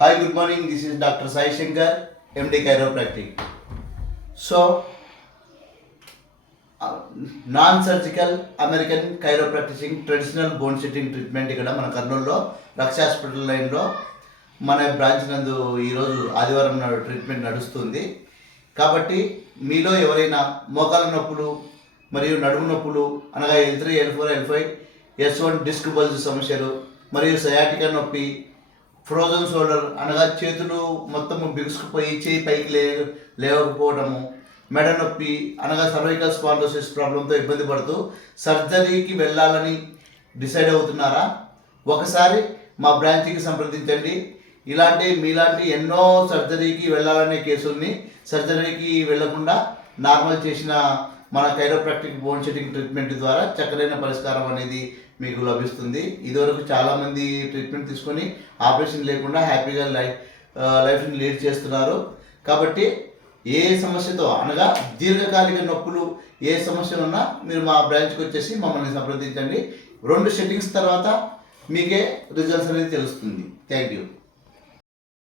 Hi, good morning. This is Dr. Sai Shankar, MD Chiropractic. So, non surgical American chiropracticing traditional bone setting treatment ఇక్కడ మన కర్నూలులో రక్ష hospital లైన్లో మన branch నందు ఈరోజు ఆదివారం నాడు ట్రీట్మెంట్ నడుస్తుంది. కాబట్టి మీలో ఎవరైనా మోకాల నొప్పులు మరియు నడుము నొప్పులు అనగా L3, L4, L5, S1 disc bulge సమస్యలు మరియు సయాటికా నొప్పి, ఫ్రోజన్ షోల్డర్ అనగా చేతులు మొత్తం బిగుసుకుపోయి చేయి పైకి లేవకపోవడము, మెడ నొప్పి అనగా సర్వైకల్ స్పాండిలోసిస్ ప్రాబ్లంతో ఇబ్బంది పడుతూ సర్జరీకి వెళ్ళాలని డిసైడ్ అవుతున్నారా? ఒకసారి మా బ్రాంచ్కి సంప్రదించండి. మీలాంటి ఎన్నో సర్జరీకి వెళ్ళాలనే కేసుల్ని సర్జరీకి వెళ్లకుండా నార్మల్ చేసిన మన కైరోప్రాక్టిక్ బోన్ సెట్టింగ్ ట్రీట్మెంట్ ద్వారా చక్కనైన పరిష్కారం అనేది మీకు లభిస్తుంది. ఇదివరకు చాలామంది ట్రీట్మెంట్ తీసుకొని ఆపరేషన్ లేకుండా హ్యాపీగా లైఫ్ని లీడ్ చేస్తున్నారు. కాబట్టి ఏ సమస్యతో అనగా దీర్ఘకాలిక నొప్పులు ఏ సమస్యలు ఉన్నా మీరు మా బ్రాంచ్కి వచ్చేసి మమ్మల్ని సంప్రదించండి. 2 సెట్టింగ్స్ తర్వాత మీకే రిజల్ట్స్ అనేది తెలుస్తుంది. Thank you.